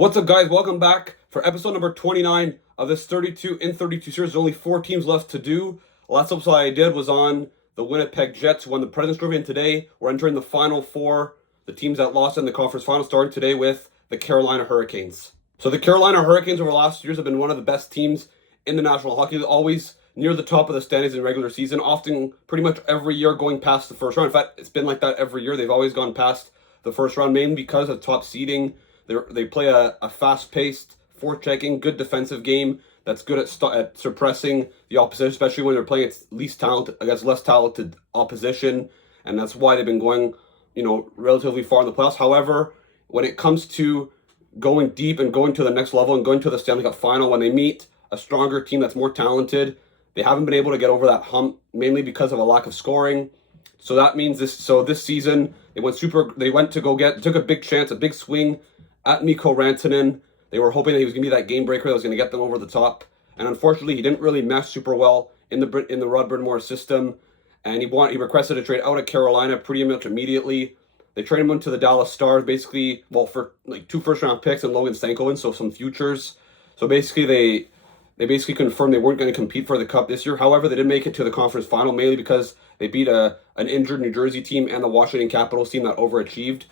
What's up, guys? Welcome back for episode number 29 of this 32 in 32 series. There's only 4 teams left to do. Last episode I did was on the Winnipeg Jets, who won the President's Trophy, and today we're entering the final 4, the teams that lost in the conference final, starting today with the Carolina Hurricanes. So the Carolina Hurricanes over the last years have been one of the best teams in the National Hockey League, always near the top of the standings in regular season, often pretty much every year going past the first round. In fact, it's been like that every year. They've always gone past the first round, mainly because of top seeding. They play a fast-paced, forechecking, good defensive game that's good at suppressing the opposition, especially when they're playing against less talented opposition, and that's why they've been going, relatively far in the playoffs. However, when it comes to going deep and going to the next level and going to the Stanley Cup final, when they meet a stronger team that's more talented, they haven't been able to get over that hump, mainly because of a lack of scoring. So that means this season took a big chance, a big swing at Mikko Rantanen. They were hoping that he was going to be that game breaker that was going to get them over the top, and unfortunately, he didn't really mesh super well in the Rod Brind'Amour system. And he requested a trade out of Carolina pretty much immediately. They traded him to the Dallas Stars, basically, for like 2 first-round picks and Logan Stankoven, so some futures. So basically, they basically confirmed they weren't going to compete for the Cup this year. However, they did make it to the conference final, mainly because they beat an injured New Jersey team and the Washington Capitals team that overachieved.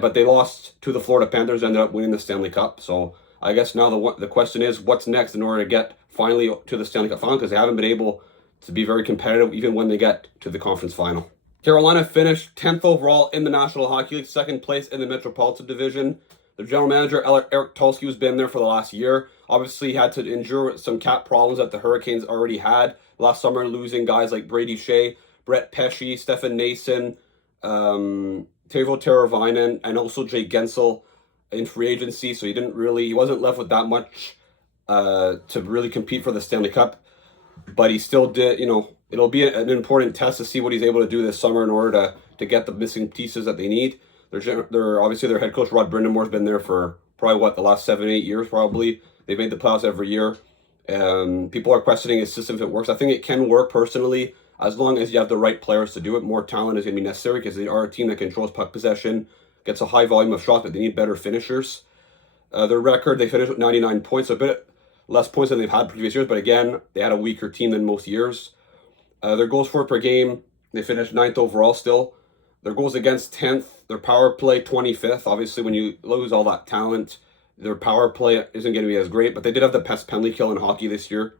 But they lost to the Florida Panthers, ended up winning the Stanley Cup. So I guess now the question is, what's next in order to get finally to the Stanley Cup final, because they haven't been able to be very competitive even when they get to the conference final. Carolina finished 10th overall in the National Hockey League, 2nd place in the Metropolitan Division. Their general manager, Eric Tulsky, has been there for the last year. Obviously, he had to endure some cap problems that the Hurricanes already had last summer, losing guys like Brady Shea, Brett Pesce, Stefan Nason, Teuvo Teravainen, and also Jay Gensel in free agency. So he wasn't left with that much to really compete for the Stanley Cup. But he still did, it'll be an important test to see what he's able to do this summer in order to get the missing pieces that they need. Obviously their head coach, Rod Brind'Amour, has been there for probably the last 7-8 years probably. They've made the playoffs every year. People are questioning his system if it works. I think it can work personally, as long as you have the right players to do it. More talent is going to be necessary because they are a team that controls puck possession, gets a high volume of shots, but they need better finishers. Their record, they finished with 99 points, so a bit less points than they've had previous years, but again, they had a weaker team than most years. Their goals for per game, they finished 9th overall still. Their goals against 10th, their power play 25th. Obviously, when you lose all that talent, their power play isn't going to be as great, but they did have the best penalty kill in hockey this year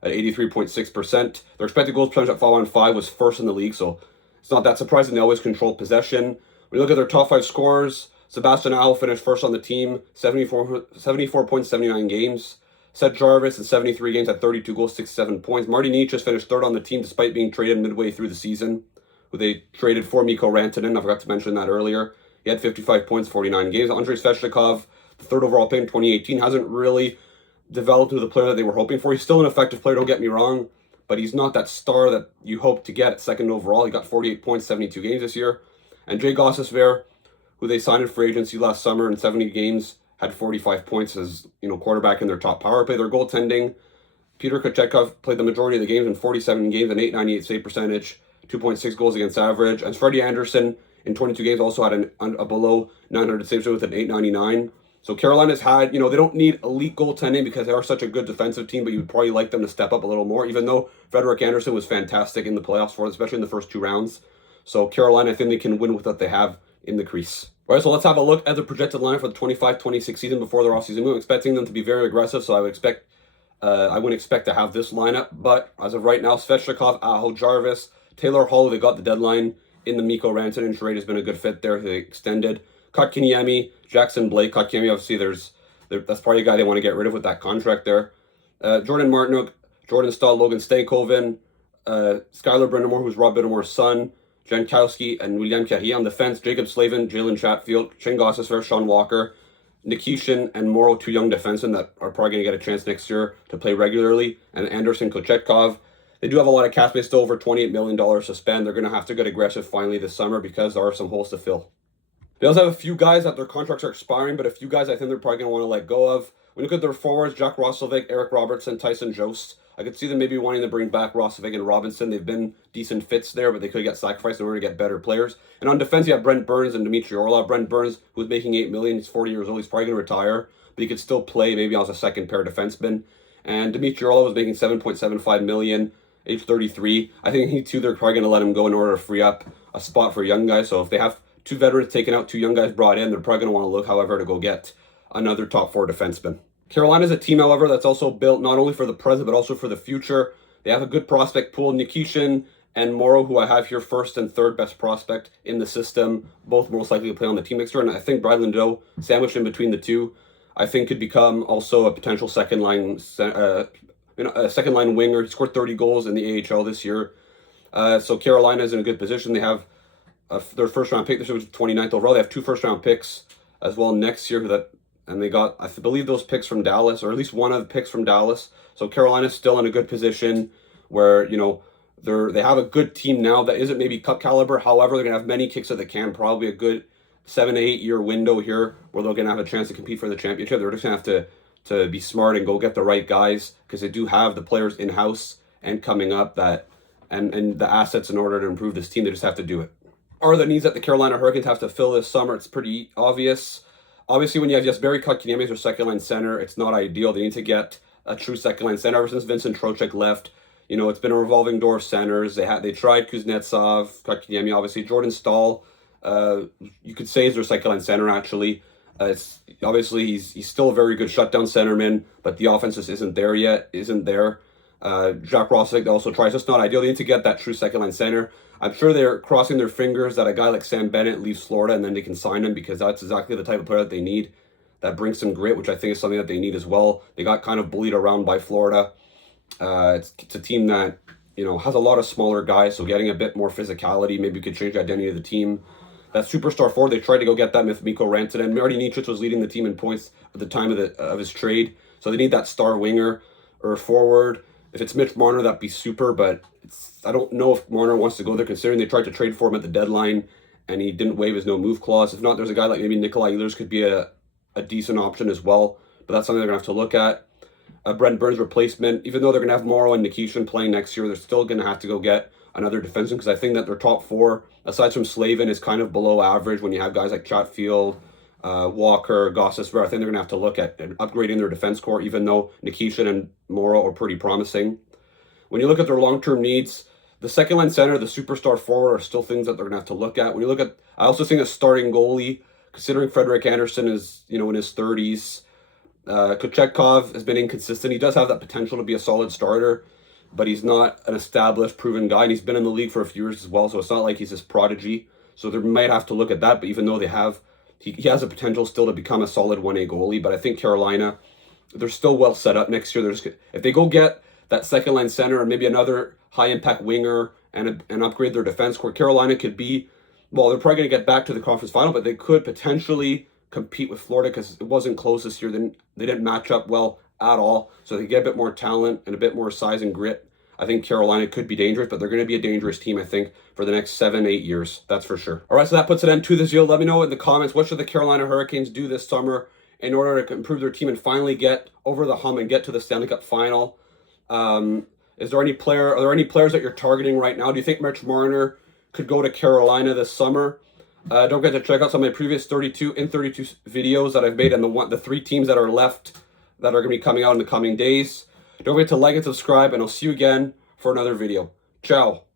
at 83.6%. Their expected goals percentage at 5-on-5 was 1st in the league, so it's not that surprising. They always control possession. When you look at their top 5 scorers, Sebastian Aho finished 1st on the team, 74.79 games. Seth Jarvis in 73 games had 32 goals, 67 points. Marty Necas finished 3rd on the team despite being traded midway through the season, who they traded for Mikko Rantanen. I forgot to mention that earlier. He had 55 points, 49 games. Andrei Svechnikov, the 3rd overall pick in 2018, hasn't really developed into the player that they were hoping for. He's still an effective player, don't get me wrong, but he's not that star that you hope to get at 2nd overall. He got 48 points, 72 games this year. And Jay Gostisbehere, who they signed in free agency last summer in 70 games, had 45 points as quarterback in their top power play. Their goaltending, Peter Kochetkov played the majority of the games in 47 games, an .898 save percentage, 2.6 goals against average. And Freddie Anderson in 22 games also had a below 900 save with an .899. So Carolina's had, they don't need elite goaltending because they are such a good defensive team, but you would probably like them to step up a little more, even though Frederik Andersen was fantastic in the playoffs for them, especially in the first 2 rounds. So Carolina, I think they can win with what they have in the crease. All right, so let's have a look at the projected line for the 25-26 season before their offseason move. I'm expecting them to be very aggressive, so I wouldn't expect to have this lineup. But as of right now, Svechnikov, Aho, Jarvis, Taylor Hall, they got the deadline in the Mikko Rantanen trade, has been a good fit there. They extended Kotkaniemi, Jackson Blake. Kotkaniemi, obviously, that's probably a guy they want to get rid of with that contract there. Jordan Martinook, Jordan Stahl, Logan Stankoven, Skylar Brind'Amour, who's Rod Brind'Amour's son, Jankowski, and William Carrier on defense. Jacob Slavin, Jalen Chatfield, Shane Gostisbehere, Sean Walker, Nikishin, and Morrow, 2 young defensemen that are probably going to get a chance next year to play regularly, and Anderson Kochetkov. They do have a lot of cap space, still over $28 million to spend. They're going to have to get aggressive finally this summer because there are some holes to fill. They also have a few guys that their contracts are expiring, but a few guys I think they're probably going to want to let go of. When you look at their forwards, Jack Roslovic, Eric Robertson, Tyson Jost, I could see them maybe wanting to bring back Roslovic and Robinson. They've been decent fits there, but they could get sacrificed in order to get better players. And on defense, you have Brent Burns and Dmitry Orlov. Brent Burns, who's making $8 million, he's 40 years old, he's probably going to retire. but he could still play maybe as a second pair defenseman. And Dmitry Orlov was making $7.75 million, age 33. I think he too, they're probably going to let him go in order to free up a spot for a young guy. So if they have 2 veterans taken out, 2 young guys brought in, they're probably going to want to look, however, to go get another top 4 defenseman. Carolina's a team, however, that's also built not only for the present, but also for the future. They have a good prospect pool. Nikishin and Morrow, who I have here first and third best prospect in the system, both most likely to play on the team next year. And I think Brad Lindau, sandwiched in between the two, I think could become also a potential second line winger. He scored 30 goals in the AHL this year. So Carolina is in a good position. They have their first round pick this year, which is 29th overall. They have 2 first round picks as well next year and they got, I believe, those picks from Dallas, or at least one of the picks from Dallas. So Carolina's still in a good position where, they have a good team now that isn't maybe cup caliber. However, they're going to have many kicks at the can, probably a good 7 to 8 year window here where they're going to have a chance to compete for the championship. They're just going to have to be smart and go get the right guys, because they do have the players in-house and coming up and the assets in order to improve this team. They just have to do it. Are the needs that the Carolina Hurricanes have to fill this summer? It's pretty obvious. Obviously, when you have just Barry Kotkaniemi as your second-line center, it's not ideal. They need to get a true second-line center. Ever since Vincent Trocheck left, it's been a revolving door of centers. They tried Kuznetsov, Kotkaniemi, obviously. Jordan Staal, you could say, is their second-line center, actually. It's obviously, he's still a very good shutdown centerman, but the offense just isn't there yet, Jacques Rossack also tries. It's not ideal. They need to get that true second-line center. I'm sure they're crossing their fingers that a guy like Sam Bennett leaves Florida and then they can sign him, because that's exactly the type of player that they need, that brings some grit, which I think is something that they need as well. They got kind of bullied around by Florida. It's a team that, has a lot of smaller guys, so getting a bit more physicality maybe could change the identity of the team. That superstar forward, they tried to go get that with Mikko Rantanen. Marty Necas was leading the team in points at the time of his trade, so they need that star winger or forward. If it's Mitch Marner, that'd be super, but I don't know if Marner wants to go there, considering they tried to trade for him at the deadline and he didn't waive his no-move clause. If not, there's a guy like maybe Nikolai Ehlers could be a decent option as well, but that's something they're going to have to look at. Brent Burns' replacement, even though they're going to have Morrow and Nikishin playing next year, they're still going to have to go get another defenseman, because I think that their top 4, aside from Slavin, is kind of below average when you have guys like Chatfield, Walker, Gostisbehere. I think they're going to have to look at upgrading their defense core, even though Nikishin and Morrow are pretty promising. When you look at their long-term needs, the second-line center, the superstar forward are still things that they're going to have to look at. When you look at, I also think a starting goalie, considering Frederik Andersen is, in his 30s. Kochetkov has been inconsistent. He does have that potential to be a solid starter, but he's not an established, proven guy, and he's been in the league for a few years as well, so it's not like he's this prodigy. So they might have to look at that, but even though he has a potential still to become a solid 1A goalie, but I think Carolina, they're still well set up next year. If they go get that second-line center and maybe another high-impact winger and upgrade their defense core, Carolina could be, well, they're probably going to get back to the conference final, but they could potentially compete with Florida, because it wasn't close this year. They didn't match up well at all, so they get a bit more talent and a bit more size and grit. I think Carolina could be dangerous, but they're going to be a dangerous team, I think, for the next 7-8 years. That's for sure. All right, so that puts an end to this deal. Let me know in the comments, what should the Carolina Hurricanes do this summer in order to improve their team and finally get over the hump and get to the Stanley Cup final? Are there any players that you're targeting right now? Do you think Mitch Marner could go to Carolina this summer? Don't forget to check out some of my previous 32 videos that I've made, and the 3 teams that are left that are going to be coming out in the coming days. Don't forget to like and subscribe, and I'll see you again for another video. Ciao.